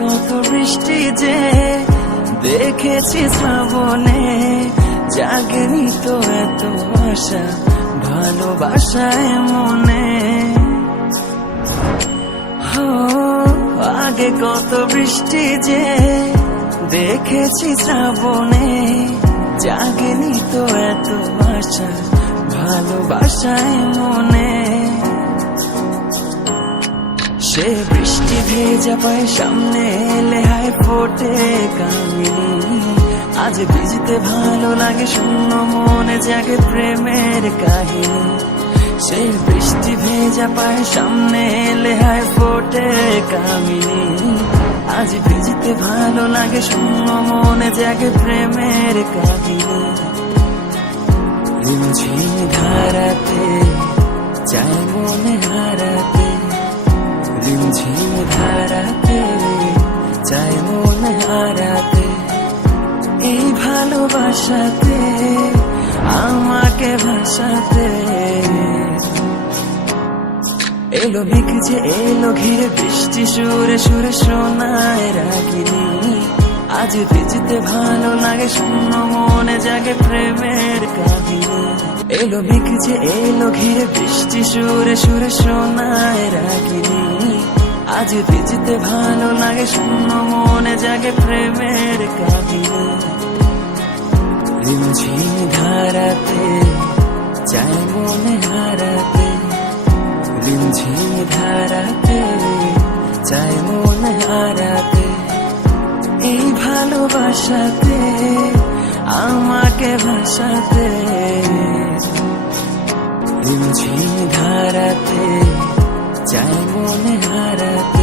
কত বৃষ্টি যে দেখেছি শ্রাবণে, জাগেনি তো এত আশা ভালোবাসায় মনে। আগে কত বৃষ্টি যে দেখেছি শ্রাবণে, জাগেনি তো এত আশা ভালোবাসায় মনে। সে বৃষ্টি ভেজা পায় সামনে এলে হায় ফোটে কামিনী। আজ ভিজতে ভালো লাগে শূন্য মনে জাগে প্রেমের কাহিনী। সে বৃষ্টি ভেজা পায় সামনে এলে হায় ফোটে কামিনী। আজ ভিজতে ভালো লাগে শূন্য মনে জাগে প্রেমের কাহিনী। রিমঝিম ধারাতে চায় মনে হারাতে, রিমঝিম ধারাতে চায় মনে হারাতে। এই ভালোবাসাতে আমাকে ভাসাতে। এলো মেঘ যে এলো ঘিরে বৃষ্টি সুরে সুরে শোনায় রাগিনী। আজ ভিজতে ভালো লাগে শূন্য মনে জাগে প্রেমের কাহিনী। এলো মেঘ যে এলো ঘিরে বৃষ্টি সুরে সুরে শোনায় রাগিনী। আজ ভিজতে ভালো লাগে শূন্য মনে জাগে প্রেমের কাহিনী। রিমঝিম ধারাতে চায় মনে হারাতে, রিমঝিম ধারাতে চায় মনে হারাতে। এই ভালোবাসাতে আমাকে ভাসাতে। রিমঝিম ধারাতে চায় মনে হারাতে।